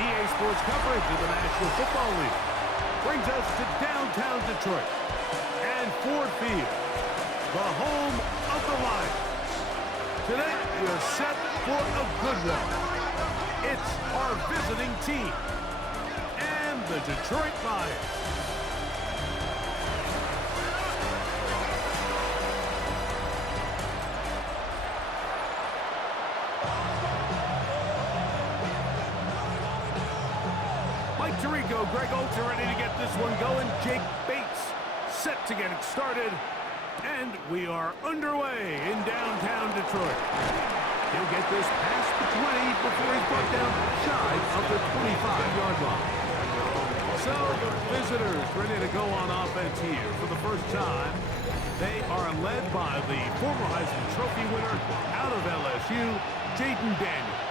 EA Sports coverage of the National Football League brings us to downtown Detroit and Ford Field, the home of the Lions. Today, we are set for a good one. It's our visiting team and the Detroit Lions. Mike Tirico, Greg Oates are ready to get this one going. Jake Bates set to get it started. And we are underway in downtown Detroit. He'll get this past the 20 before he's brought down shy of the 25-yard line. So the visitors ready to go on offense here for the first time. They are led by the former Heisman Trophy winner out of LSU, Jaden Daniels.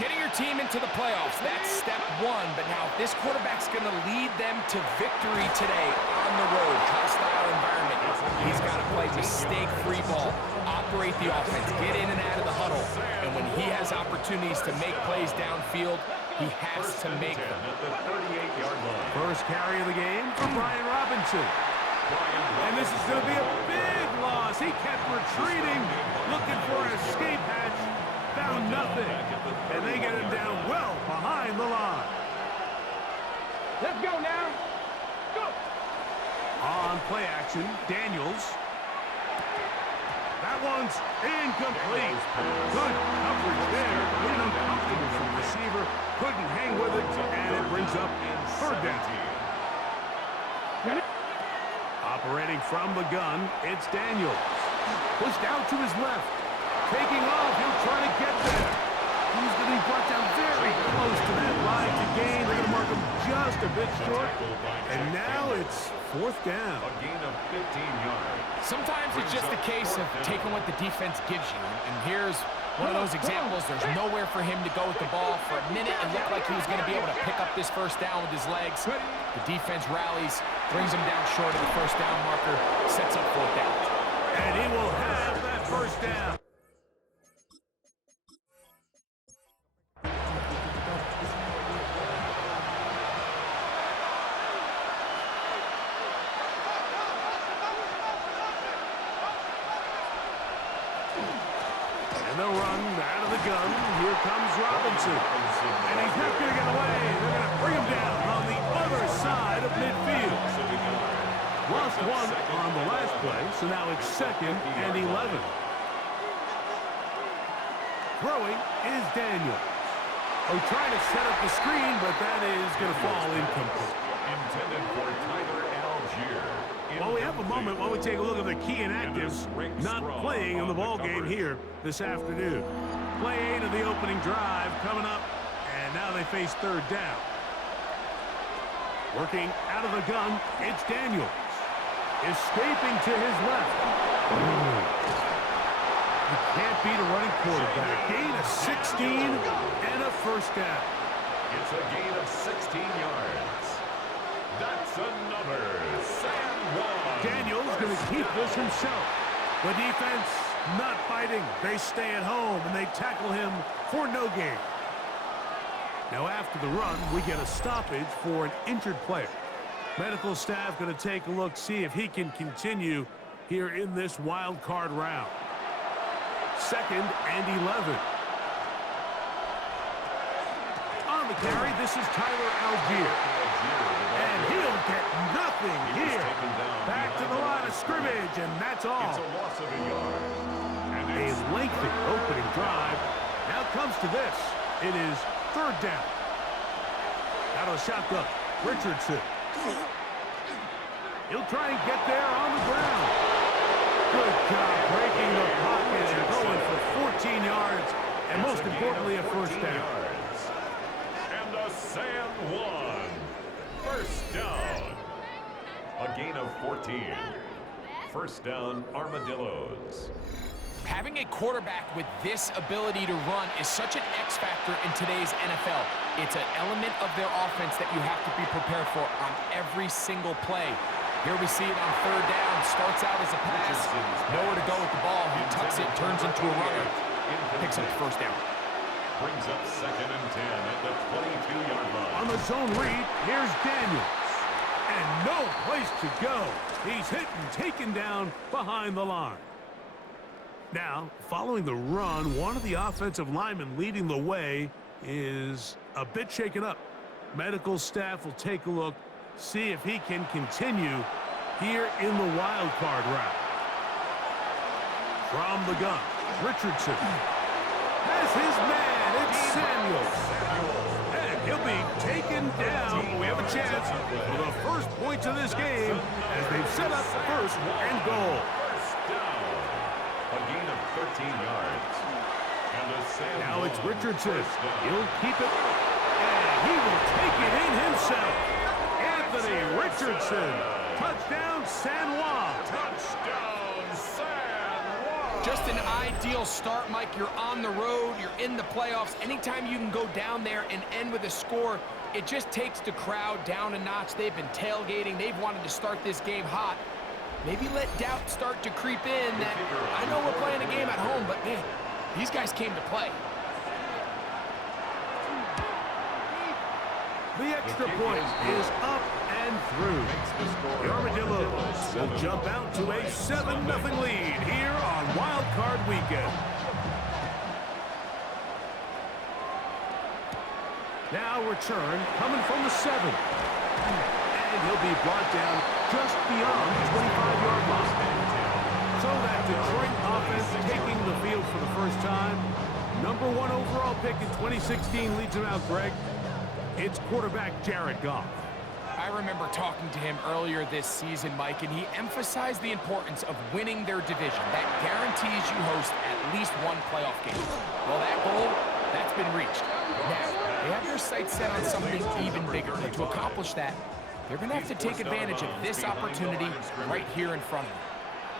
Getting your team into the playoffs, that's step one. But now this quarterback's going to lead them to victory today on the road. Hostile environment. He's got to play mistake-free ball, operate the offense, get in and out of the huddle. And when he has opportunities to make plays downfield, he has to make them. First carry of the game for Brian Robinson. And this is going to be a big loss. He kept retreating, looking for an escape hatch. Found nothing, and they get him down well behind the line. Let's go now. Go. On play action, Daniels. That one's incomplete. Good coverage there. A little uncomfortable from the receiver. Couldn't hang with it, and it brings up third down. Operating from the gun, it's Daniels. Pushed out to his left. Taking off, he'll try to get there. He's going to be brought down very close to that line to gain. They're going to mark him just a bit short. And now it's fourth down. A gain of 15 yards. Sometimes it's just a case of taking what the defense gives you. And here's one of those examples. There's nowhere for him to go with the ball. For a minute, it looked like he was going to be able to pick up this first down with his legs. The defense rallies, brings him down short of the first down marker, sets up fourth down. And he will have that first down. And they'll run out of the gun. Here comes Robinson. And he's not going to get away. They're going to bring him down on the other side of midfield. Lost one on the last play, so now it's 2nd and 11. Throwing is Daniels. Oh, trying to set up the screen, but that is going to fall incomplete. Intended for Tyler Algier. Well, we have a moment while we take a look at the key inactives not playing in the ball game here this afternoon. Play 8 of the opening drive coming up, and now they face third down. Working out of the gun, it's Daniels. Escaping to his left. You can't beat a running quarterback. Gain of 16 and a first down. It's a gain of 16 yards. That's another Sam. Daniels going to keep this himself. The defense not fighting. They stay at home, and they tackle him for no gain. Now after the run, we get a stoppage for an injured player. Medical staff going to take a look, see if he can continue here in this wild card round. 2nd and 11. On the carry, this is Tyler Algier. And he'll get nothing here. Back to the line of scrimmage, and that's all. It's a loss of a yard. A lengthy opening drive. Now comes to this. It is third down. Out of the shotgun, Richardson. He'll try and get there on the ground. Good job breaking the pocket and going for 14 yards, and most importantly, a first down. And a San Juan. First down. A gain of 14. First down, Armadillos. Having a quarterback with this ability to run is such an X factor in today's NFL. It's an element of their offense that you have to be prepared for on every single play. Here we see it on third down. Starts out as a pass. Nowhere to go with the ball. He tucks it, turns into a runner. Picks up the first down. Brings up 2nd and 10 at the 22-yard On the zone read, here's Daniels. And no place to go. He's hit and taken down behind the line. Now, following the run, one of the offensive linemen leading the way is a bit shaken up. Medical staff will take a look, see if he can continue here in the wild card route. From the gun, Richardson has his man. It's Samuels. And he'll be taken down. We have a chance for the first points of this game as they've set up first and goal. First down. A gain of 13 yards. And a San Now it's Juan Richardson. first down. He'll keep it. And he will take it in himself. Anthony Richardson. Touchdown, San Juan. Touchdown, San Juan. Just an ideal start, Mike. You're on the road. You're in the playoffs. Anytime you can go down there and end with a score, it just takes the crowd down a notch. They've been tailgating. They've wanted to start this game hot. Maybe let doubt start to creep in that I know we're playing a game at home, but man, these guys came to play. The extra point is up and through. The Armadillos will jump out to a 7-0 lead here on Wild Card Weekend. Now return coming from the 7. And he'll be brought down just beyond the 25-yard line. So that Detroit offense taking the field for the first time. Number 1 overall pick in 2016 leads him out, Greg. It's quarterback Jared Goff. I remember talking to him earlier this season, Mike, and he emphasized the importance of winning their division. That guarantees you host at least one playoff game. Well, that goal, that's been reached. Now, they have their sights set on something even bigger. And to accomplish that, they're going to have to take advantage of this opportunity right here in front of them.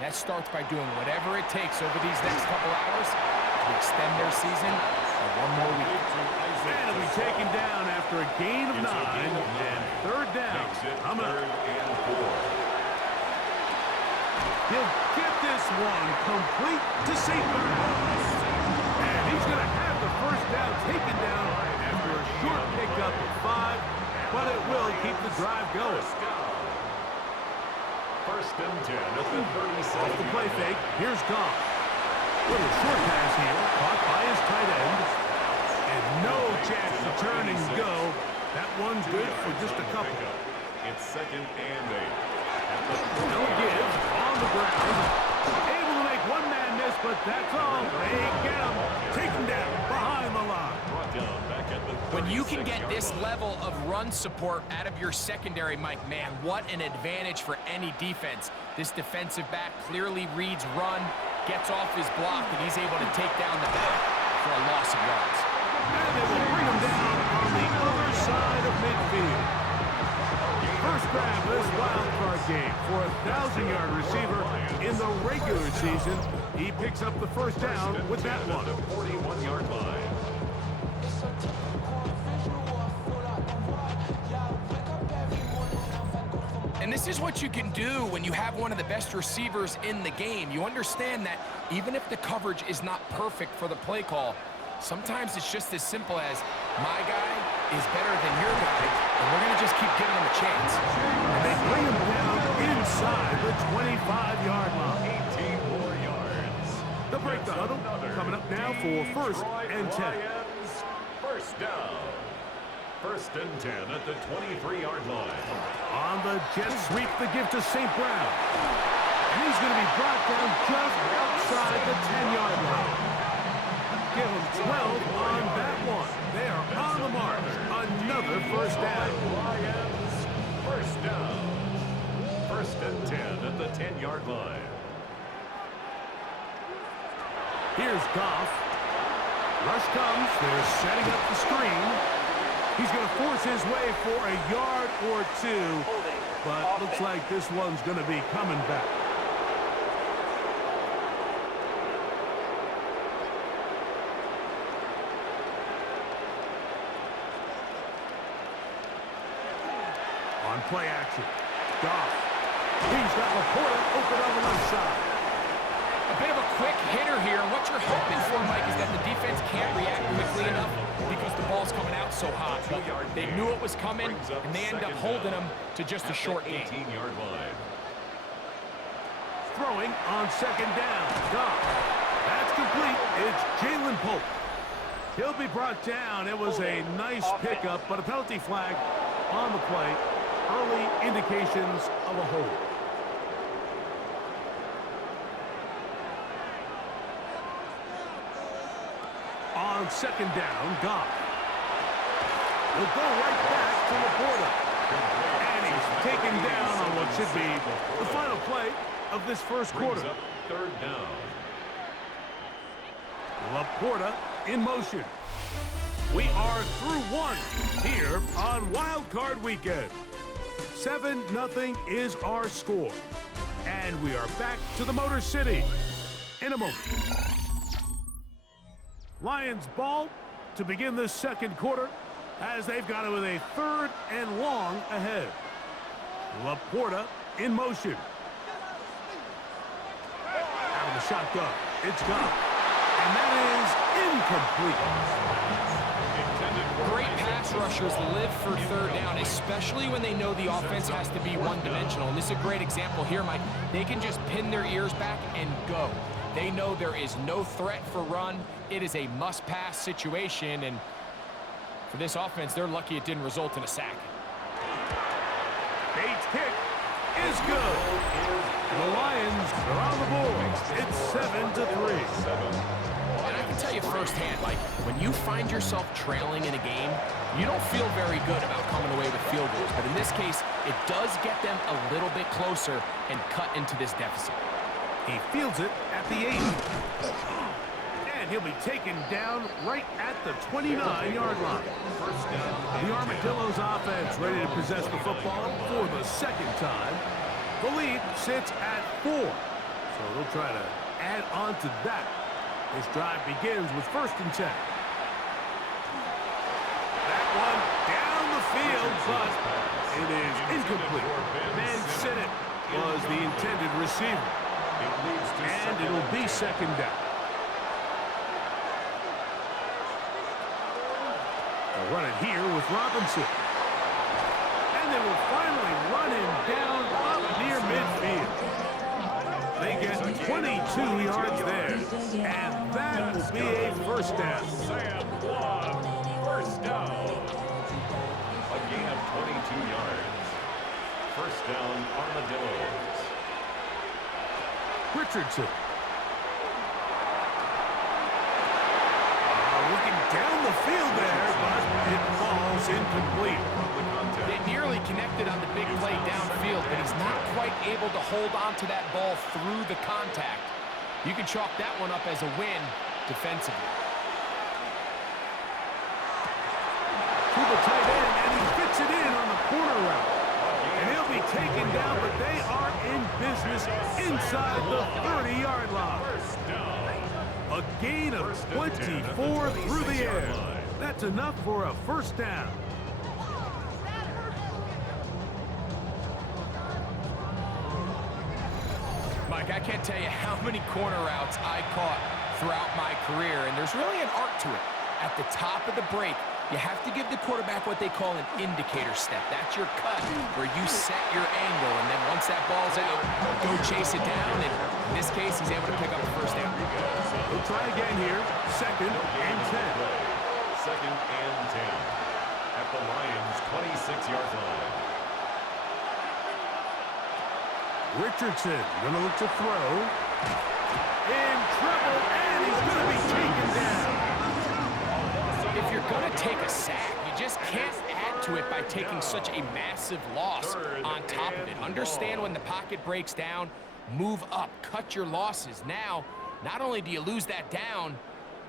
That starts by doing whatever it takes over these next couple hours to extend their season by one more week. And he'll be taken down after a gain of 9 and third down. Coming up. He'll get this one complete to St. Brown. And he's going to have the first down taken down after a short pickup of 5, but it will keep the drive going. First and 10 at the 37. Off the play fake, here's Goff. Little short pass here, caught by his tight end. And no chance to turn and go. That one's good for just a couple. It's 2nd and 8. No give on the ground. Able to make one man miss, but that's all. They get him. Taken down behind the line. Brought down back at the When you can get this level of run support out of your secondary, Mike, man, what an advantage for any defense. This defensive back clearly reads run, gets off his block, and he's able to take down the back for a loss of yards. And they will bring him down on the other side of midfield. First grab this wild card game for a 1,000-yard receiver in the regular season. He picks up the first down with that one. 41-yard line. And this is what you can do when you have one of the best receivers in the game. You understand that even if the coverage is not perfect for the play call, sometimes it's just as simple as my guy is better than your guy, and we're going to just keep giving him a chance. And they bring him down inside the 25-yard line. 18 more yards. They'll break the huddle. Coming up now for first and 10. First down. First and 10 at the 23-yard line. On the jet sweep, the give to St. Brown. And he's going to be brought down just outside the 10-yard line. Give him 12 on that one. They are on the march. Another first down. Lions, first down. First and 10 at the 10-yard line. Here's Goff. Rush comes. They're setting up the screen. He's going to force his way for a yard or 2. But looks like this one's going to be coming back. On play action, Goff. He's got Laporta open on the left side. A bit of a quick hitter here. What you're hoping for, Mike, is that the defense can't react quickly enough because the ball's coming out so hot. But they knew it was coming, and they end up holding them to just a short gain. 18-yard line. Throwing on second down. Gone. That's complete. It's Jalen Polk. He'll be brought down. It was a nice pickup, but a penalty flag on the play. Early indications of a hold. On second down, Goff. He'll go right back to Laporta. And he's taken down on what should be the final play of this first quarter. Brings up third down. Laporta in motion. We are through one here on Wild Card Weekend. 7-0 is our score. And we are back to the Motor City in a moment. Lions ball to begin this second quarter as they've got it with a 3rd and long ahead. Laporta in motion. Out of the shotgun. It's gone. And that is incomplete. Great pass rushers live for 3rd down, especially when they know the offense has to be one-dimensional. And this is a great example here, Mike. They can just pin their ears back and go. They know there is no threat for run. It is a must-pass situation, and for this offense, they're lucky it didn't result in a sack. Bates' kick is good. The Lions are on the board. It's 7-3. And I can tell you firsthand, like, when you find yourself trailing in a game, you don't feel very good about coming away with field goals. But in this case, it does get them a little bit closer and cut into this deficit. He fields it at the 8. And he'll be taken down right at the 29-yard line. The Armadillos offense ready to possess the football for the second time. The lead sits at 4. So they'll try to add on to that. This drive begins with 1st and 10. That one down the field, but it is incomplete. Van Sinnott was the intended receiver. And it'll be 2nd down. They'll run it here with Robinson. And they will finally run him down up near midfield. They get 22 yards there. And that will be a 1st down. Sam Long, 1st down. A gain of 22 yards. 1st down, Armadillos. Richardson. Looking down the field there, but it falls incomplete. They nearly connected on the big play downfield, but he's not quite able to hold on to that ball through the contact. You can chalk that one up as a win defensively. To the tight end, and he fits it in on the corner route. And he'll be taken down, but they are in business inside the 30-yard line. A gain of 24 through the air. That's enough for a 1st down. Mike, I can't tell you how many corner routes I caught throughout my career, and there's really an art to it. At the top of the break, you have to give the quarterback what they call an indicator step. That's your cut where you set your angle, and then once that ball's out, go chase it down, and in this case, he's able to pick up a 1st down. We'll try again here. 2nd and 10. 2nd and 10. At the Lions' 26-yard line. Richardson going to look to throw. In trouble, and he's going to be taken down. If you're going to take a sack, you just can't add to it by taking such a massive loss on top of it. Understand when the pocket breaks down, move up, cut your losses. Now, not only do you lose that down,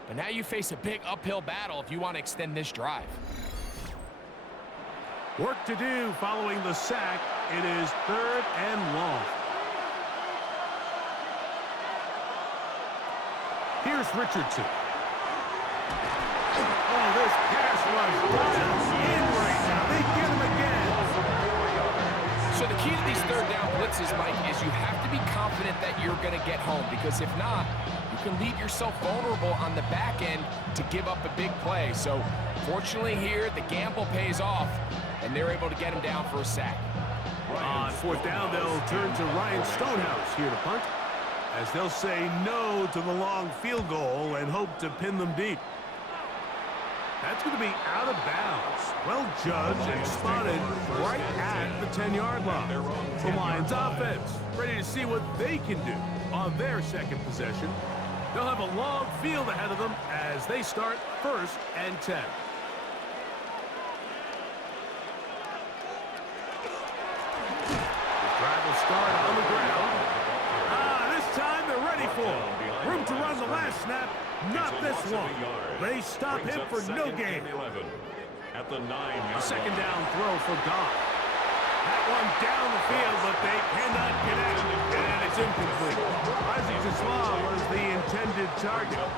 but now you face a big uphill battle if you want to extend this drive. Work to do following the sack. It is 3rd and long. Here's Richardson. Oh, this pass rush down in right now. They get him again. So the key to these third down blitzes, Mike, is you have to be confident that you're going to get home, because if not, you can leave yourself vulnerable on the back end to give up a big play. So fortunately here, the gamble pays off, and they're able to get him down for a sack. On fourth down, they'll turn to Ryan Stonehouse here to punt, as they'll say no to the long field goal and hope to pin them deep. That's going to be out of bounds. Well judged and spotted right at the 10-yard line. The Lions offense ready to see what they can do on their second possession. They'll have a long field ahead of them as they start 1st and 10. The drive will start on the ground. This time they're ready for it. Room to run the last snap. Not this one. They stop him for no gain. At the 9-yard A second down throw for Goff. That one down the field, but they cannot connect, and it's incomplete. Isaac Islam was the intended target,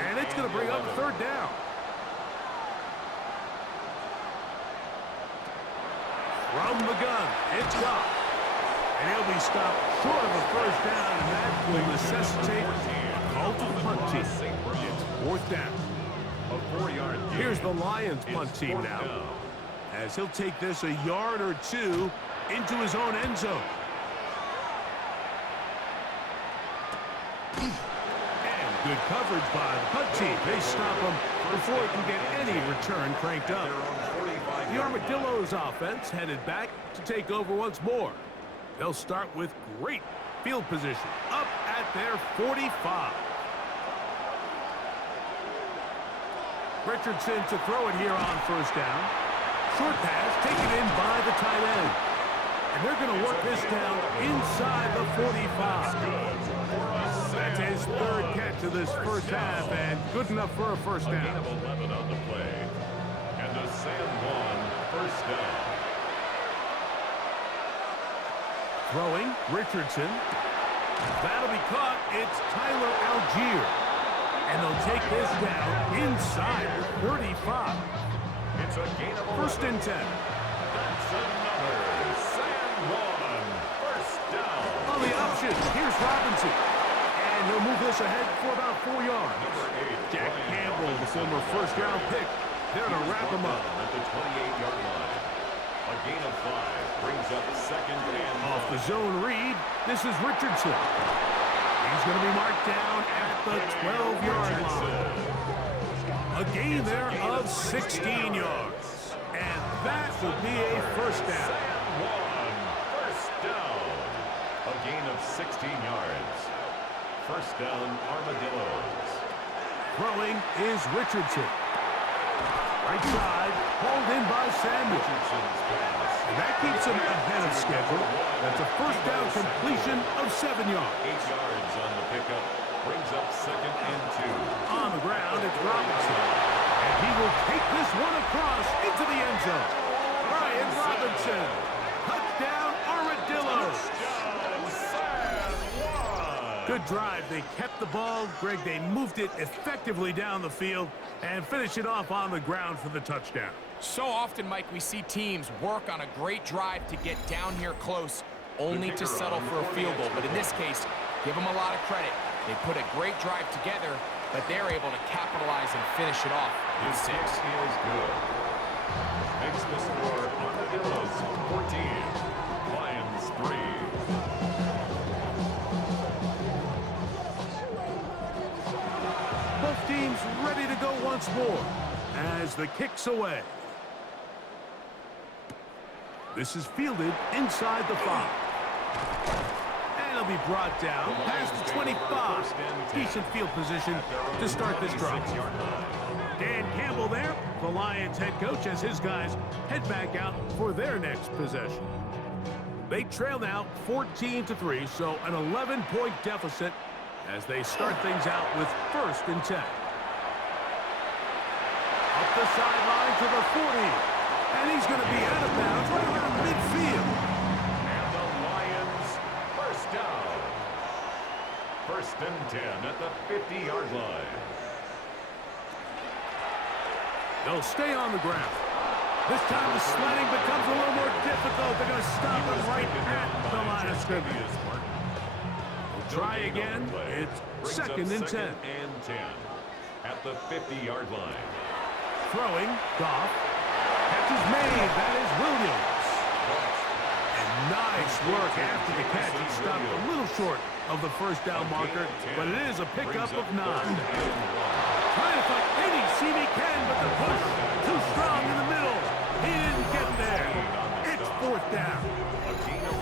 and it's going to bring up 3rd down. From the gun, it's Goff, and he'll be stopped short of a 1st down, and that will necessitate a call to the punt team. It's 4th down. Here's the Lions punt team now, as he'll take this a yard or two into his own end zone. And good coverage by the punt team. They stop him before he can get any return cranked up. The Armadillos offense headed back to take over once more. They'll start with great field position up at their 45. Richardson to throw it here on 1st down. Short pass taken in by the tight end. And they're going to work this down inside the 45. That's his 3rd catch of this 1st half, and good enough for a 1st down. 11 on the play. And a San Juan 1st down. Throwing, Richardson. That'll be caught. It's Tyler Algier. And they'll take this down inside the 35. It's a gain of 1st and 10. That's another San Juan 1st down. On the option, here's Robinson. And he'll move this ahead for about 4 yards. Jack Campbell, the former 1st-round pick, there to wrap him up. At the 28-yard line. A gain of 5 brings up 2nd and Off the zone read, this is Richardson. He's going to be marked down at the 12-yard line. A gain there of 16 yards. And that will be a 1st down. San Juan 1st down. A gain of 16 yards. 1st down, Armadillos. Throwing is Richardson. Right side, hauled in by Samuel. And that keeps him ahead of schedule. That's a 1st down completion of 7 yards. 8 yards on the pickup. Brings up 2nd and 2. On the ground, it's Robinson. And he will take this one across into the end zone. Brian Robinson. Touchdown, Armadillos. Good drive. They kept the ball. Greg, they moved it effectively down the field and finished it off on the ground for the touchdown. So often, Mike, we see teams work on a great drive to get down here close, only to settle for a field goal. But in this case, give them a lot of credit. They put a great drive together, but they're able to capitalize and finish it off with 6. Is good. Makes the score Armadillos 14. Lions 3. Both teams ready to go once more as the kick's away. This is fielded inside the 5. And it'll be brought down past the 25. Decent field position to start this drive. Dan Campbell there, the Lions head coach, as his guys head back out for their next possession. They trail now 14-3, so an 11-point deficit as they start things out with 1st and 10. Up the sideline to the 40. And he's going to be out of bounds right around midfield. And the Lions 1st down. 1st and 10 at the 50-yard line. They'll stay on the ground. This time the sledding becomes a little more difficult. They're going to stop him right at the line of scrimmage. Try again. It's second and 10. At the 50-yard line. Throwing, Goff. Catch is made. That is Williams. And nice work after the catch. He stopped a little short of the first down marker, but it is a pickup of 9. Trying to fight any seam he can, but the push too strong in the middle. He didn't get there. It's fourth down. A gain of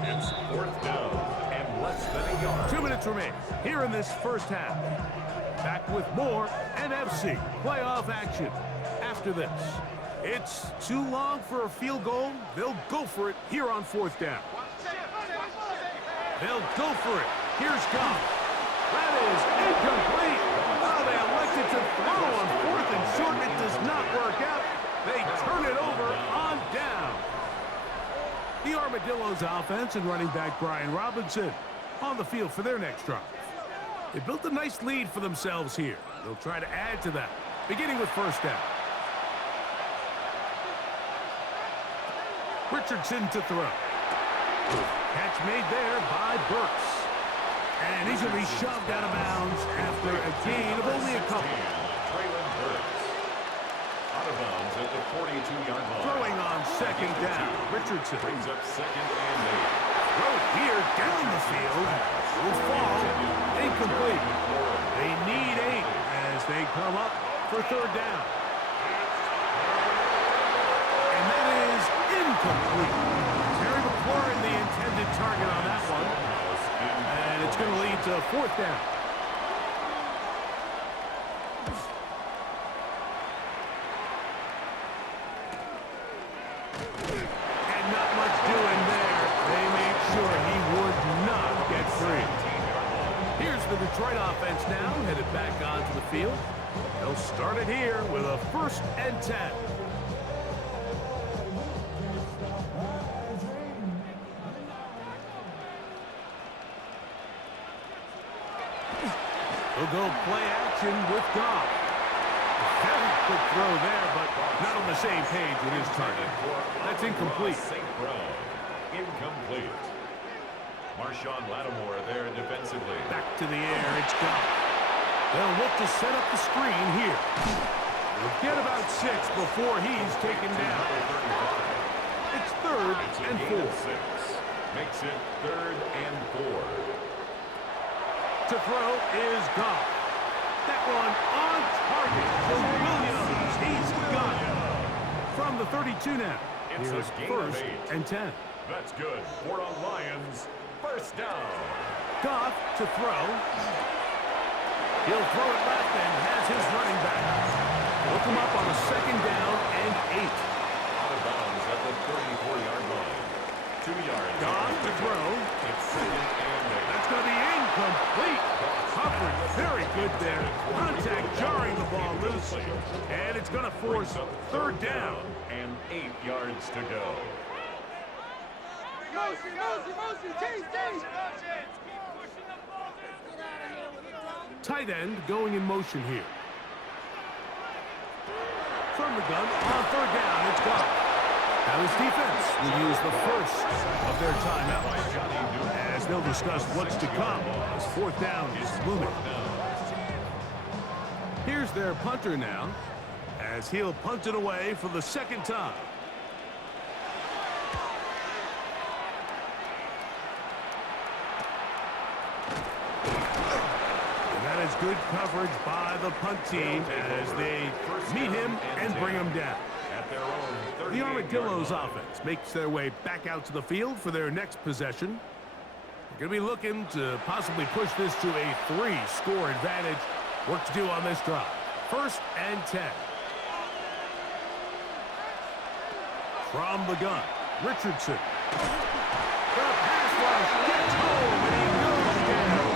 1. It's fourth down and less than a yard. 2 minutes remain here in this first half. Back with more NFC playoff action after this. It's too long for a field goal. They'll go for it here on fourth down. They'll go for it. Here's Goff. That is incomplete. Oh, they elected to throw on fourth and short. It does not work out. They turn it over on down. The Armadillos offense and running back Brian Robinson on the field for their next drive. They built a nice lead for themselves here. They'll try to add to that, beginning with first down. Richardson to throw. Catch made there by Burks. And he's going to be shoved out of bounds after a gain of only a couple. Out of bounds at the 42-yard line. Throwing on second down. Richardson Brings up second and 8. Throw here down the field. Will fall. Incomplete. They need 8 as they come up for third down. And that is incomplete. Terry McLaurin, the intended target on that one. And it's going to lead to fourth down. And not much doing there. They made sure he would not get free. Here's the Detroit offense now, headed back onto the field. They'll start it here with a first and 10. They'll go play action with Goff. Very quick throw there, but not on the same page with his target. That's incomplete. St. Brown. Incomplete. Marshawn Lattimore there defensively. Back to the air, it's Goff. They'll look to set up the screen here. They'll get about 6 before he's taken down. It's third and 4. 6. Makes it third and 4. To throw is Goff. That one on target to Williams. He's got it. From the 32 now. It's Here's a gain first of 8. and 10. That's good for a Lions first down. Goff to throw. He'll throw it left and has his running back. Look him up on a second down and 8. Out of bounds at the 34-yard line. 2 yards. Goff to throw. It's second and 8. That's going to be incomplete. Coverage very good there. Contact jarring the ball loose. And it's going to force third down. And 8 yards to go. Motion, change. Tight end going in motion here. From the gun on third down, it's gone. Now this defense will use the first of their timeouts as they'll discuss what's to come as fourth down is looming. Here's their punter now as he'll punt it away for the second time. Is good coverage by the punt team as they meet him and bring him down. The Armadillos offense makes their way back out to the field for their next possession. They're going to be looking to possibly push this to a 3-score advantage. Work to do on this drive. First and 10. From the gun, Richardson. The pass rush gets home and he goes down.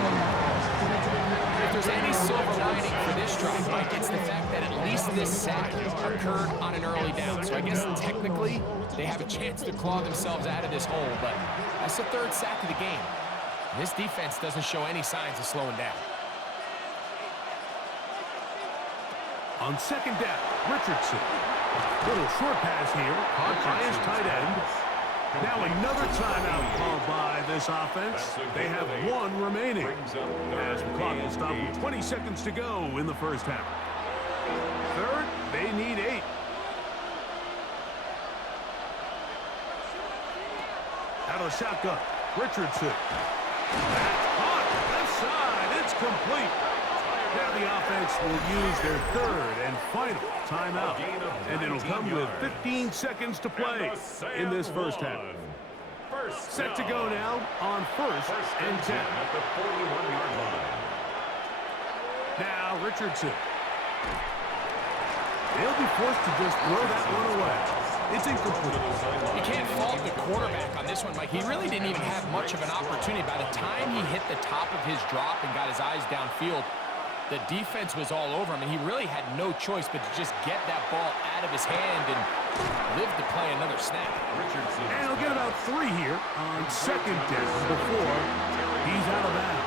If there's any silver lining for this drive, Mike, it's the fact that at least this sack occurred on an early down. So I guess technically they have a chance to claw themselves out of this hole, but that's the third sack of the game. This defense doesn't show any signs of slowing down. On second down, Richardson. Little short pass here, caught by his tight end. Now another timeout called by this offense. They have one remaining. As the clock will stop with 20 seconds to go in the first half. Third, they need 8. Out of the shotgun, Richardson. That's caught. Left side. It's complete. Now the offense will use their third and final timeout. And it'll come with 15 seconds to play in this first half. Set to go now on first and 10. At the 41-yard line. Now Richardson. They'll be forced to just throw that one away. It's incomplete. You can't fault the quarterback on this one, Mike. He really didn't even have much of an opportunity. By the time he hit the top of his drop and got his eyes downfield, the defense was all over him, and he really had no choice but to just get that ball out of his hand and live to play another snap. And he'll get about 3 here on second down before he's out of bounds.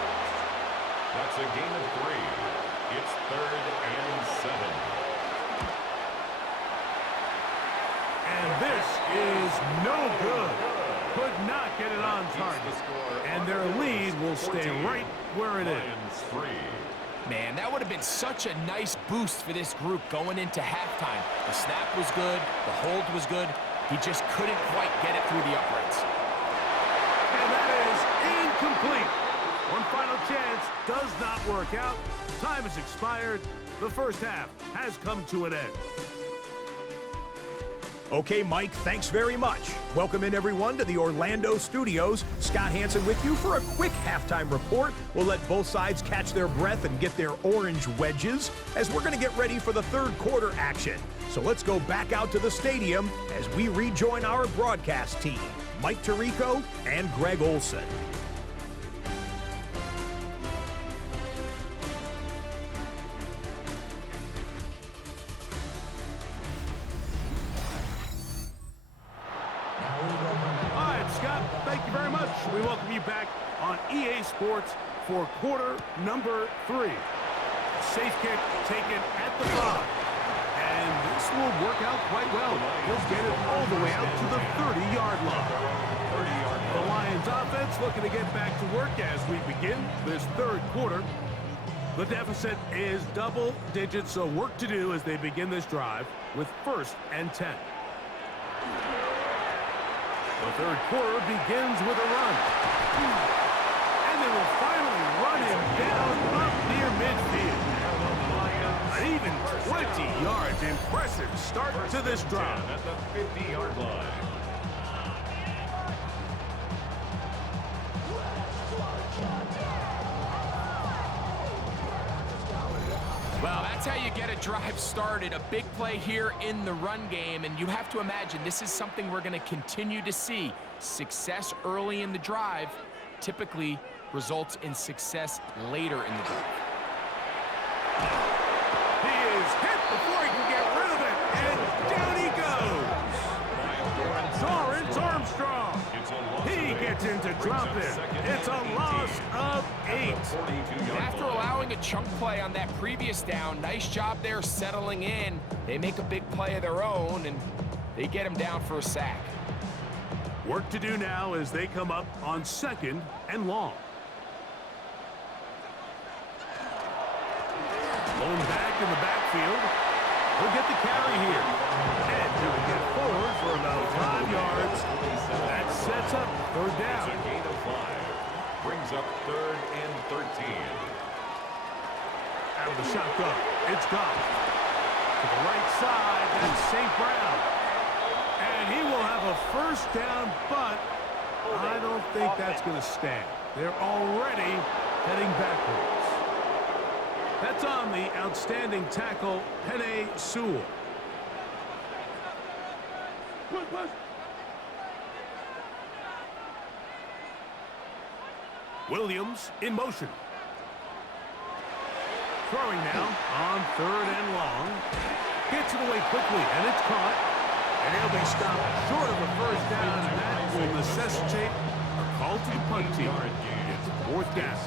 That's a gain of 3. It's 3rd and 7. And this is no good. Could not get it on target. And their lead will stay right where it is. Man, that would have been such a nice boost for this group going into halftime. The snap was good. The hold was good. He just couldn't quite get it through the uprights. And that is incomplete. One final chance does not work out. Time has expired. The first half has come to an end. Okay, Mike, thanks very much. Welcome in, everyone, to the Orlando studios. Scott Hansen with you for a quick halftime report. We'll let both sides catch their breath and get their orange wedges as we're going to get ready for the third quarter action. So let's go back out to the stadium as we rejoin our broadcast team, Mike Tirico and Greg Olson. We welcome you back on EA Sports for quarter number 3. Safe kick taken at the 5. And this will work out quite well. He'll get it all the way out to the 30-yard line. The Lions offense looking to get back to work as we begin this third quarter. The deficit is double digits, so work to do as they begin this drive with 1st and 10. The third quarter begins with a run. And they will finally run him down up near midfield. An even 20 yards. Impressive start to this drive. At the 50-yard line. Well, that's how you get a drive started. A big play here in the run game, and you have to imagine this is something we're going to continue to see. Success early in the drive typically results in success later in the drive. He is hit before he can get rid of it, and down he goes. Torrance Armstrong. He gets into drop it. It's a loss of 8. After allowing a chunk play on that previous down, nice job there settling in. They make a big play of their own, and they get him down for a sack. Work to do now as they come up on 2nd and long. Blown back in the backfield. He'll get the carry here. And he will get forward for about 5 yards. That sets up 3rd down. It's a gain of 5. Brings up 3rd and 13. Out of the shotgun. It's Goff. To the right side, that's St. Brown. And he will have a 1st down, but I don't think that's going to stand. They're already heading backwards. That's on the outstanding tackle, Penei Sewell. Williams in motion. Throwing now on 3rd and long. Gets it away quickly, and it's caught. And he'll be stopped short of a 1st down, and that will necessitate a call to the punt team. It's 4th down.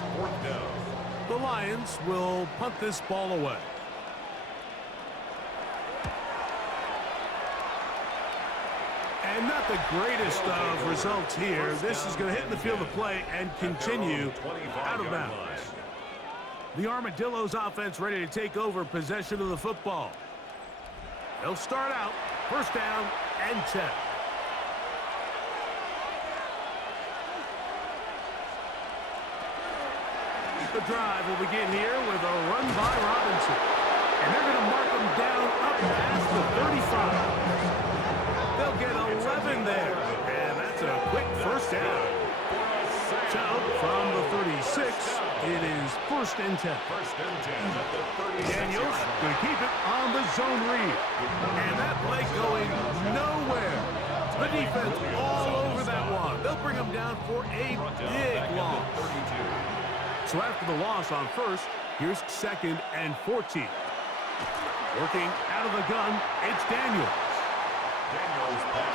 The Lions will punt this ball away. And not the greatest of results here. This is going to hit in the field of play and continue out of bounds. The Armadillos offense ready to take over possession of the football. They'll start out first down and 10. The drive will begin here with a run by Robinson. And they're going to mark him down up past the 35. They'll get 11 there. And that's a quick first down. So from the 36, it is first and 10. Daniels going to keep it on the zone read. And that play going nowhere. The defense all over that one. They'll bring him down for a big loss. So after the loss on first, here's second and 14. Working out of the gun, it's Daniels.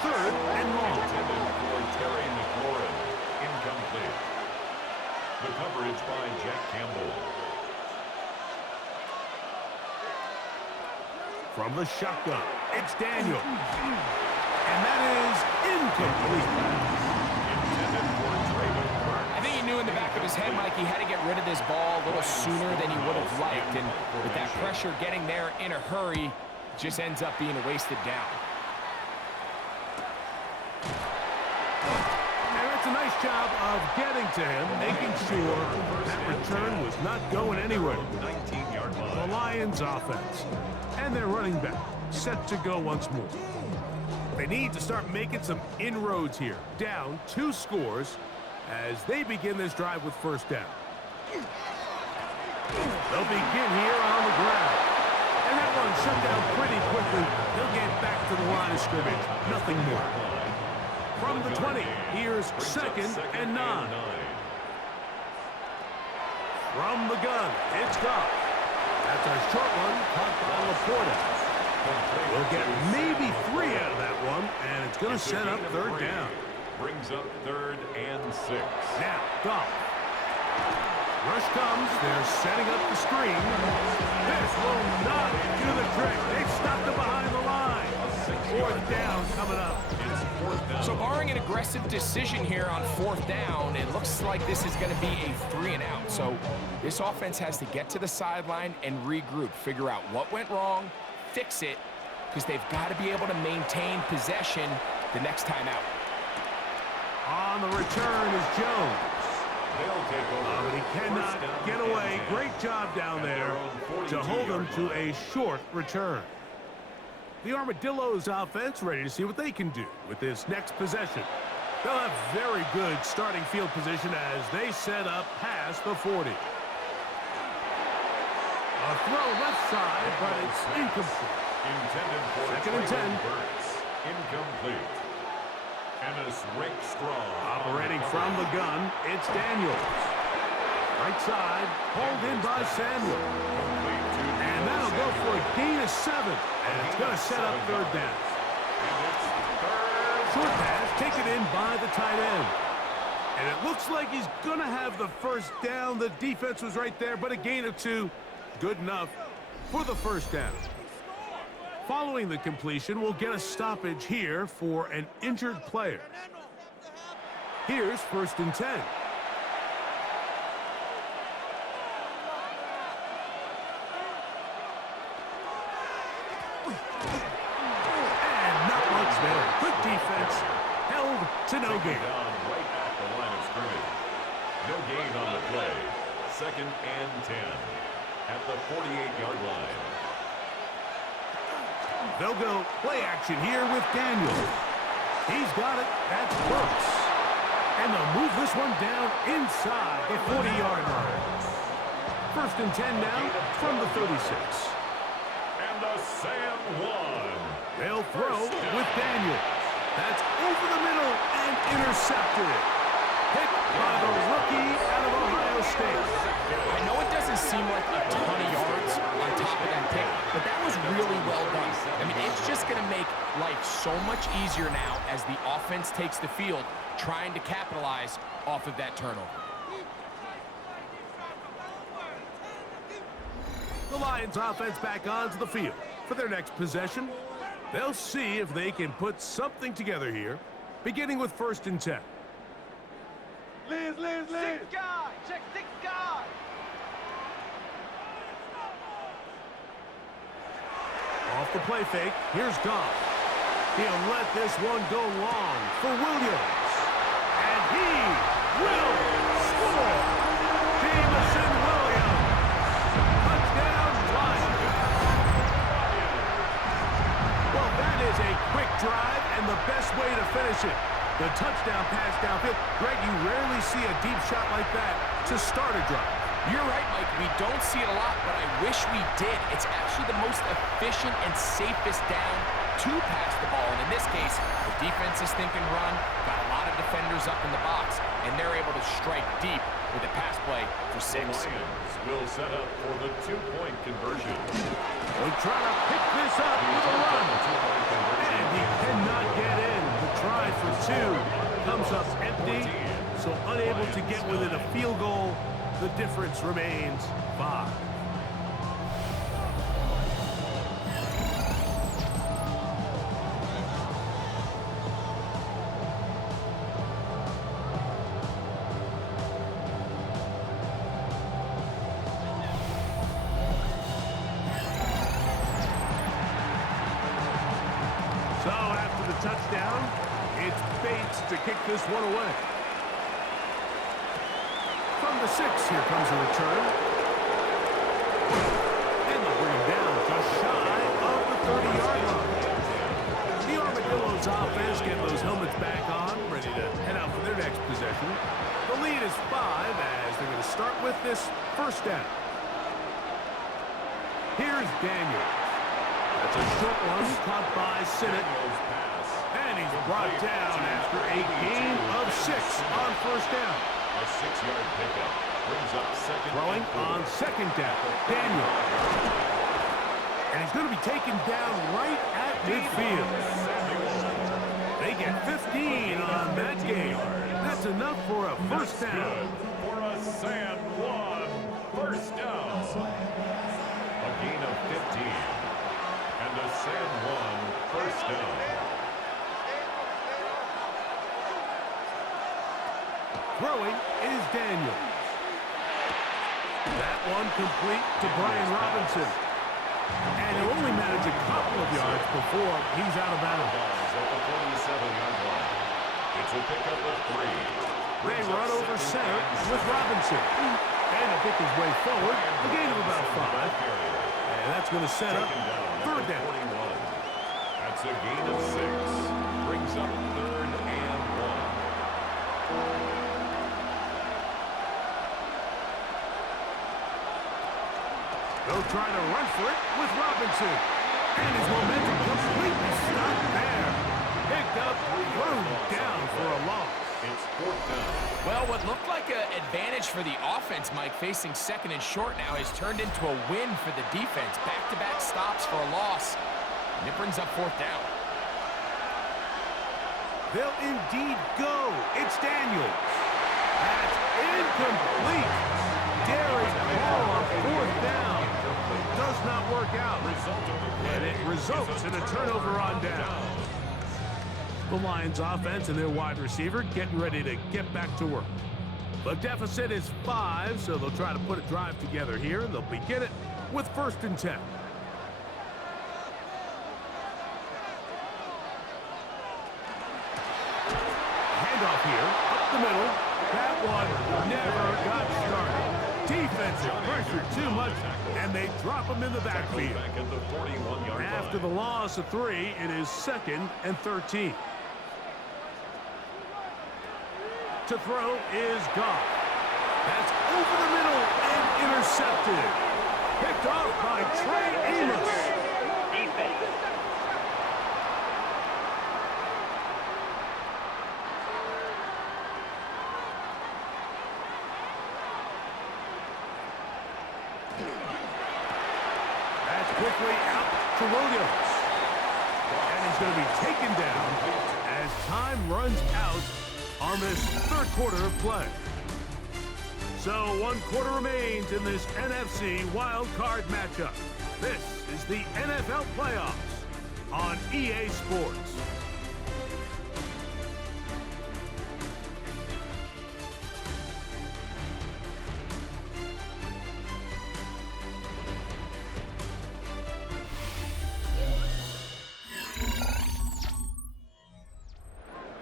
Third and long. Incomplete. The coverage by Jack Campbell. From the shotgun, it's Daniels. And that is incomplete. I think he knew in the back of his head, Mike, he had to get rid of this ball a little sooner than he would have liked. And with that pressure getting there in a hurry, just ends up being a wasted down. And that's a nice job of getting to him, making sure that return was not going anywhere. The Lions offense and their running back set to go once more. They need to start making some inroads here. Down 2 scores as they begin this drive with first down. They'll begin here on the ground. And that one shut down pretty quickly. They'll get back to the line of scrimmage. Nothing more. From the 20, here's second and 9. From the gun, it's Goff. That's a short one caught by Laporta. We'll get maybe 3 out of that one, and it's going to set up third down. Brings up third and 6. Now, Goff. Rush comes. They're setting up the screen. This will not do the trick. They've stopped it behind the line. Fourth down coming up. So barring an aggressive decision here on fourth down, it looks like this is going to be a 3 and out. So this offense has to get to the sideline and regroup, figure out what went wrong, fix it, because they've got to be able to maintain possession the next time out. On the return is Jones. But he cannot get away. Great job down there to hold him to a short return. The Armadillos offense ready to see what they can do with this next possession. They'll have very good starting field position as they set up past the 40. A throw left side, but it's incomplete. Second and 10. Incomplete. Ennis rakes strong. Operating from the gun, it's Daniels. Right side, pulled in by Samuel. And that'll go for a gain of 7. And it's going to set up third down. Short pass taken in by the tight end. And it looks like he's going to have the first down. The defense was right there, but a gain of 2. Good enough for the first down. Following the completion, we'll get a stoppage here for an injured player. Here's first and 10. And not much there. Good defense. Held to no gain. Right at the line of scrimmage. No gain on the play. Second and 10 at the 48-yard line. They'll go play action here with Daniels. He's got it. That's Burks. And they'll move this one down inside the 40-yard line. First and 10 now from the 36. And a Sam 1. They'll throw with Daniels. That's over the middle and intercepted. Picked by the rookie out of Ohio State. I know it doesn't seem like a ton of yards on top of that pick, but that was really well done. I mean, it's just going to make life so much easier now as the offense takes the field, trying to capitalize off of that turnover. The Lions offense back onto the field for their next possession. They'll see if they can put something together here, beginning with 1st and 10. Liz. Six guy. Check 6 guy. Off the play fake, here's Goff. He'll let this one go long for Williams. And he will score. Jameson Williams. Touchdown, Lions. Well, that is a quick drive and the best way to finish it. The touchdown pass downfield. Greg, you rarely see a deep shot like that to start a drive. You're right, Mike. We don't see it a lot, but I wish we did. It's actually the most efficient and safest down to pass the ball. And in this case, the defense is thinking run, got a lot of defenders up in the box, and they're able to strike deep with a pass play for 6. The Lions will set up for the 2-point conversion. They'll try to pick this up with a run. And he cannot get in. The try for 2 comes up empty, so unable to get within a field goal. The difference remains 5. So after the touchdown, it's Bates to kick this one away. From the 6, here comes a return. And they'll bring him down just shy of the 30-yard line. The Armadillos offense getting those helmets back on, ready to head out for their next possession. The lead is 5 as they're going to start with this 1st down. Here's Daniels. That's a short one caught by Sinnott. And he's brought down after a gain of 6 on 1st down. A 6-yard pickup brings up 2nd. Throwing on 2nd down, Daniel. And he's going to be taken down right at midfield. They get 15 on that game. That's enough for a 1st down. For a San Juan 1st down. A gain of 15. And a San Juan 1st down. Throwing is Daniels. That one complete to Brian Robinson. And he'll only manage a couple of yards before he's out of bounds. At the 47-yard line. It's a pickup of 3. They run over center with Robinson. And he'll pick his way forward, a gain of about 5. And that's going to set up 3rd down. That's a gain of 6. Brings up 3rd and 1. They'll try to run for it with Robinson. And his momentum completely stopped there. Picked up, thrown down for a loss. It's 4th down. Well, what looked like an advantage for the offense, Mike, facing 2nd and short now, has turned into a win for the defense. Back-to-back stops for a loss. And it brings up 4th down. They'll indeed go. It's Daniels. That's incomplete. Derek Hall on 4th down. Does not work out. And it results in a turnover on down. The Lions offense and their wide receiver getting ready to get back to work. The deficit is 5, so they'll try to put a drive together here, and they'll begin it with 1st and 10. Handoff here, up the middle. That one never got started. Defensive pressure too much, and they drop him in the backfield. Back at the 41-yard line. After the loss of 3, it is 2nd and 13. To throw is Goff. That's over the middle and intercepted. Picked off by Trey Amos. That's quickly out to Williams. And he's going to be taken down as time runs out on this 3rd quarter of play. So 1 quarter remains in this NFC wild card matchup. This is the NFL playoffs. on EA Sports.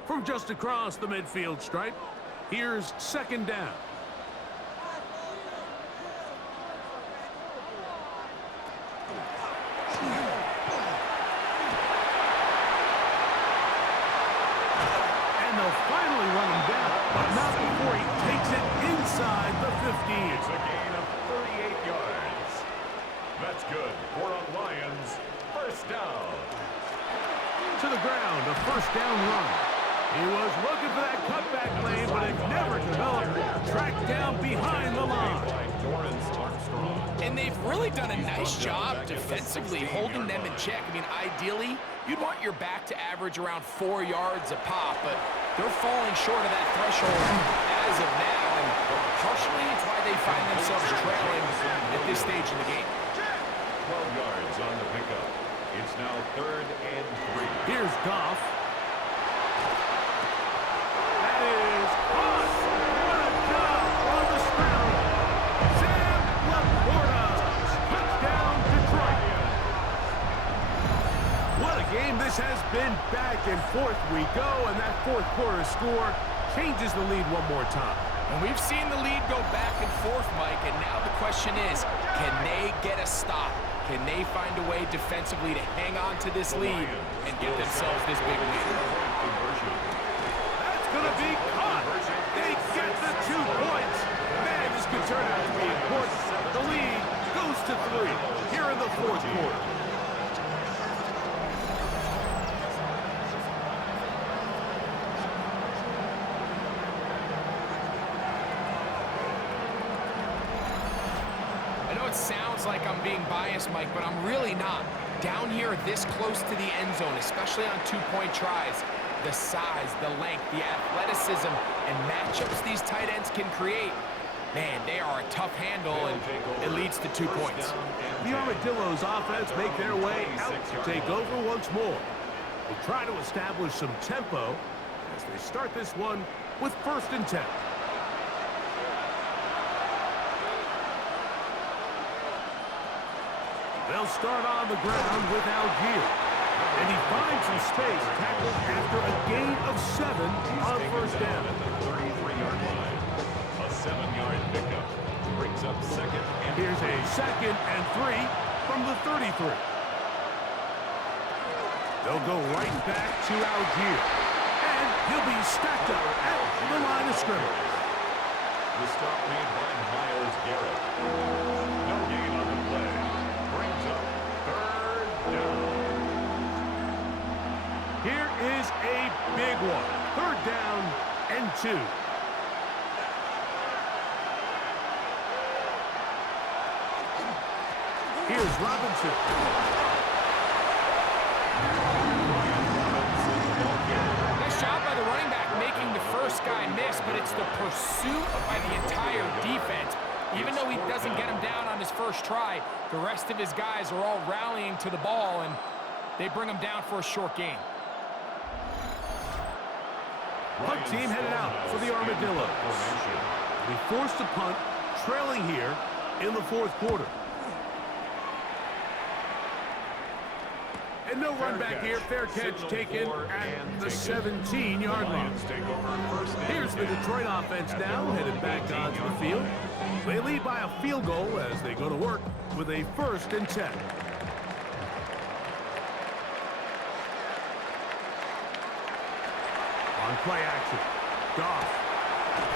From just across the midfield stripe, here's second down. And they'll finally run him down, but not before he takes it inside the 15. It's a gain of 38 yards. That's good for a Lions first down. To the ground, a first down run. He was looking for that cutback lane, but it never developed. Tracked down behind the line. And they've really done a nice job defensively holding them in check. I mean, ideally, you'd want your back to average around 4 yards a pop, but they're falling short of that threshold as of now, and partially it's why they find themselves trailing at this stage in the game. 12 yards on the pickup. It's now 3rd and 3. Here's Goff. That is caught. What a job on the scramble. Sam Laporta. Touchdown, Detroit. What a game this has been. Back and forth we go, and that fourth quarter score changes the lead one more time. And we've seen the lead go back and forth, Mike, and now the question is, can they get a stop? Can they find a way defensively to hang on to this lead and get themselves this big lead? That's going to be caught. They get the 2 points. Man, this could turn out to be important. The lead goes to 3 here in the fourth quarter. Sounds like I'm being biased, Mike, but I'm really not. Down here this close to the end zone, especially on 2-point tries, the size, the length, the athleticism, and matchups these tight ends can create, man, they are a tough handle, and it leads to 2 points. The Armadillos offense make their way out to take over once more. They try to establish some tempo as they start this one with 1st and 10. They'll start on the ground with Algier. And he finds some space, tackled after a gain of 7 on 1st down. 33-yard line. A 7-yard pickup brings up 2nd and Here's a 2nd and 3 from the 33. They'll go right back to Algier. And he'll be stacked up at the line of scrimmage. the stop made by Myles Garrett. No gain on the play. Brings up 3rd down. Here is a big one. 3rd down and 2. Here's Robinson. Nice job by the running back making the first guy miss, but it's the pursuit by the entire defense. Even though he doesn't get him down on his first try, the rest of his guys are all rallying to the ball, and they bring him down for a short gain. Punt team headed out for the Armadillos. We forced a punt, trailing here in the 4th quarter. And no run back here. Fair catch taken at the 17-yard line. Here's the Detroit offense now, headed back onto the field. They lead by a field goal as they go to work with a 1st and 10. On play action, Goff.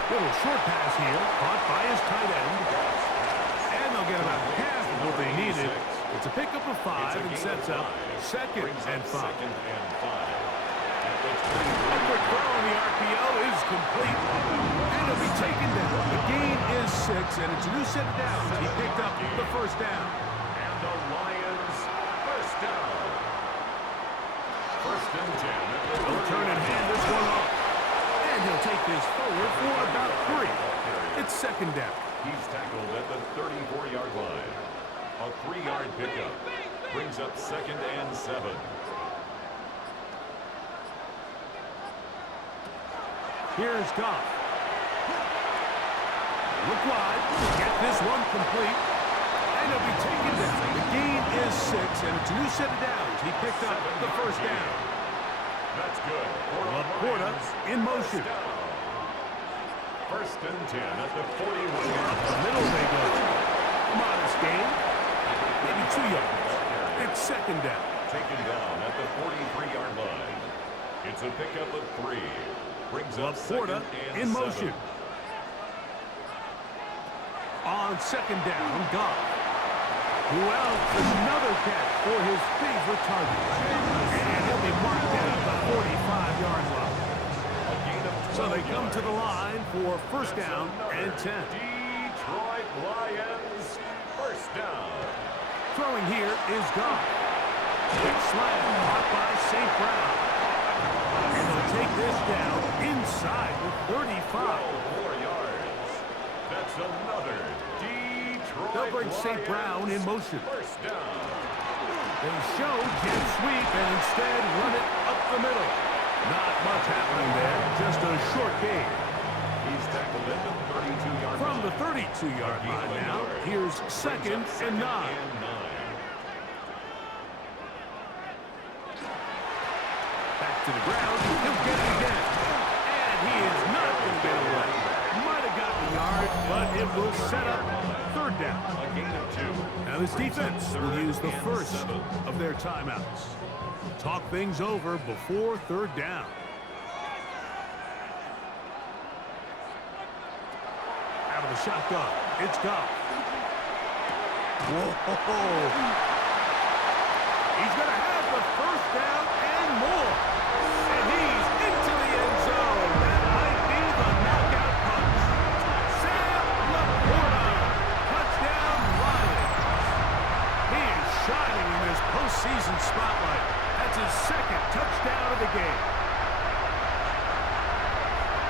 Little short pass here, caught by his tight end. And they'll get about half of what they needed. It's a pickup of 5 and sets up 2nd and 5. A quick throw on the RPO is complete. And it'll be taken down. The gain is 6, and it's a new set of downs. He picked up the 1st down. And the Lions first down. 1st and 10. He'll turn and hand this one off. And he'll take this forward for about 3. It's 2nd down. He's tackled at the 34-yard line. A 3-yard pickup brings up 2nd and 7. Here's Goff. Look wide. Get this one complete. And he'll be taken down. The gain is 6, and it's a new set of downs. He picked up the first down. That's good. Laporta in motion. First and 10 at the 41. Up the middle they go. Modest gain. Maybe 2 yards. It's second down. Taken down at the 43-yard line. It's a pickup of 3. Brings up Laporta second and in motion. 7. On second down, Goff. Who else? Another catch for his favorite target. And he'll be marked down at the 45-yard line. So they come to the line for first down and 10. Detroit Lions, first down. Throwing here is Goff. Big slam caught by St. Brown. And they'll take this down inside the 35. 4 yards. That's another Detroit They'll bring St. Brown in motion. First down. They show jet sweep and instead run it up the middle. Not much happening there, just a short gain. He's tackled at the 32-yard line. From the 32-yard line now, here's second and 9. Back to the ground, he'll get it again. And he is not going to get away. Might have gotten a yard, but it will set up third down. A gain of 2. Now this defense will use the first of their timeouts. Talk things over before third down. Out of the shotgun, it's Goff. Whoa! He's going to have the first down and more. And he's into the end zone. That might be the knockout punch. Sam Laporta, touchdown Lions. He is shining in this postseason spotlight. That's his second touchdown of the game.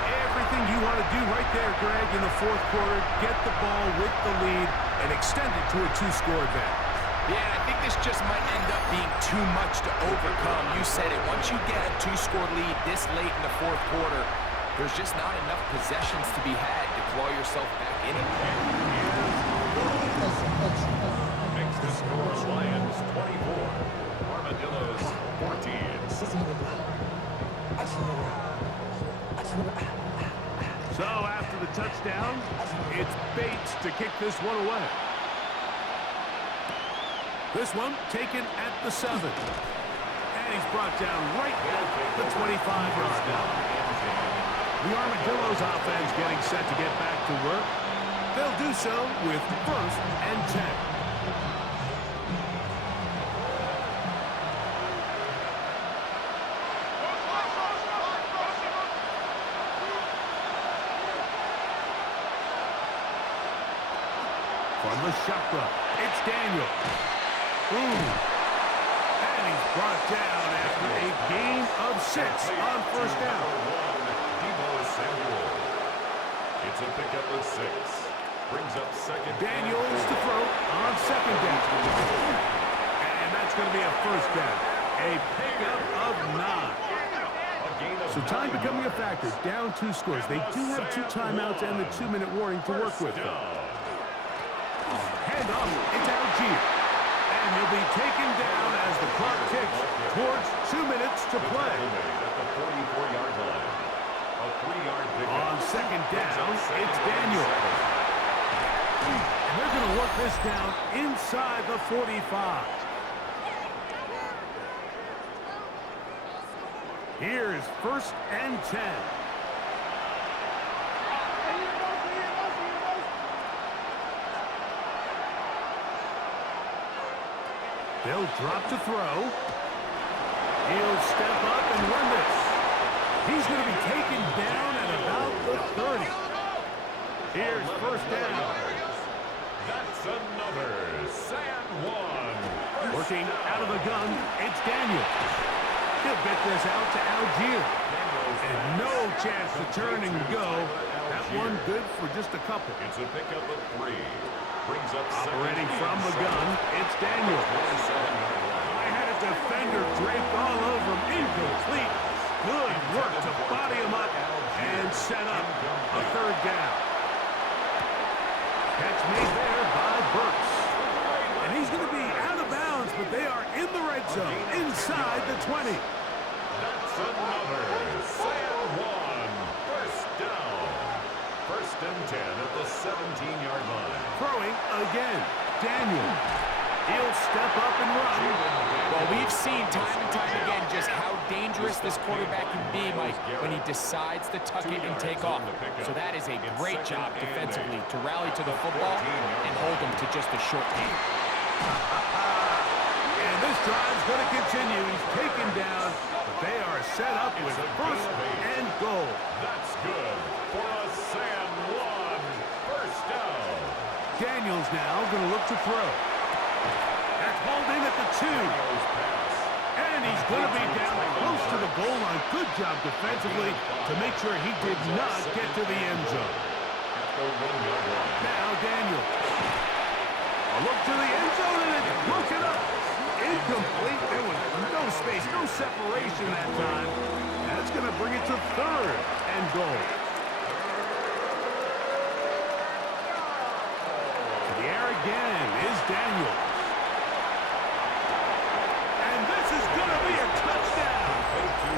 Everything you want to do right there, Greg, in the fourth quarter, get the ball with the lead and extend it to a 2-score advantage. Yeah, I think this just might end up being too much to overcome. You said it. Once you get a 2-score lead this late in the fourth quarter, there's just not enough possessions to be had to claw yourself back in it. Makes the score Lions 24. Armadillos 14. So after the touchdown, it's Bates to kick this one away. This one taken at the 7. And he's brought down right at the 25-yard line. The Armadillos offense getting set to get back to work. They'll do so with first and 10. From the shotgun, it's Daniel. And he's brought down after a gain of 6 on first down. It's a pickup of 6. Brings up second. Daniels to throw on second down. And that's going to be a first down. A pickup of 9. So time becoming a factor. Down 2 scores. They do have 2 timeouts and the 2-minute warning to work with. Hand off. It's Algier. And he'll be taken down as the clock ticks towards 2 minutes to play. At the 44-yard line. A 3-yard pickup. On second down, it's Daniel. And they're going to work this down inside the 45. Here's first and 10. They'll drop to throw. He'll step up and run this. He's going to be taken down at about the 30. Here's first down. That's another San Juan. Working out of the gun, it's Daniel. He'll get this out to Algier. And no chance to turn and go. That one good for just a couple. It's a pickup of 3. Brings up Operating from the gun, it's Daniel. I had a defender draped all over him. Incomplete. Good work to body him up and set up a third down. Catch made there by Burks. And he's going to be out of bounds, but they are in the red zone, inside the 20. That's another San Juan first down. First and 10 at the 17-yard line. Throwing again, Daniel. He'll step up and run. Well, we've seen time and time again just how dangerous this quarterback can be, Mike, when he decides to tuck it and take off. So that is a great job defensively to rally to the football and hold him to just a short gain. And this drive's going to continue. He's taken down, but they are set up with first and goal. That's good for a San Juan first down. Daniels now going to look to throw. That's hauled in at the 2. And he's going to be down close to the goal line. Good job defensively to make sure he did not get to the end zone. Now Daniel. A look to the end zone, and it's broken up. Incomplete. There was no space, no separation that time. That's going to bring it to third and goal. To the air again is Daniels. And this is going to be a touchdown.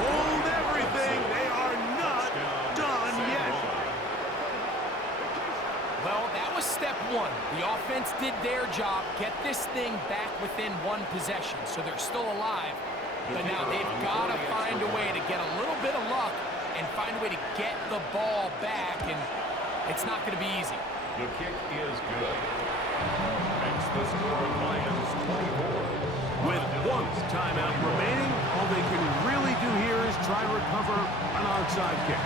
Hold everything. They are not done yet. Well, that was step one. The offense did their job, get this thing back within one possession, so they're still alive. But now they've got to find a way to get a little bit of luck and find a way to get the ball back, and it's not going to be easy. The kick is good. Makes the score Lions 24. With one timeout remaining, all they can really do here is try to recover an onside kick.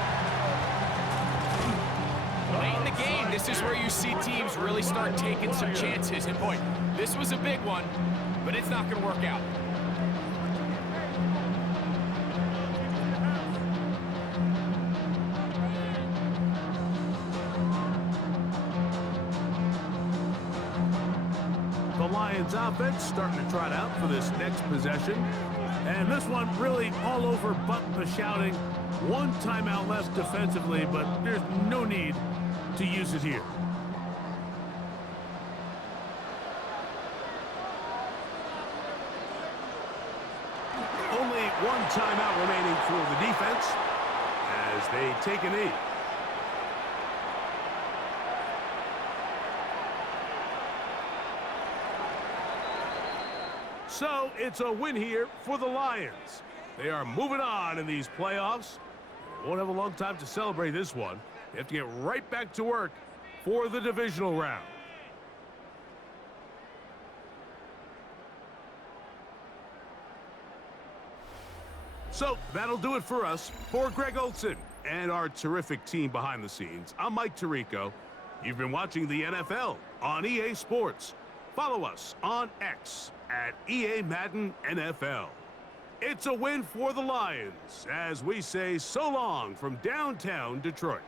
Late in the game, this is where you see teams really start taking some chances. And boy, this was a big one, but it's not going to work out. The Lions offense starting to trot out for this next possession. And this one really all over but the shouting. One timeout left defensively, but there's no need to use it here. Only one timeout remaining for the defense as they take a knee. So it's a win here for the Lions. They are moving on in these playoffs. They won't have a long time to celebrate this one. They have to get right back to work for the divisional round. So that'll do it for us. For Greg Olson and our terrific team behind the scenes, I'm Mike Tirico. You've been watching the NFL on EA Sports. Follow us on X at EA Madden NFL. It's a win for the Lions as we say so long from downtown Detroit.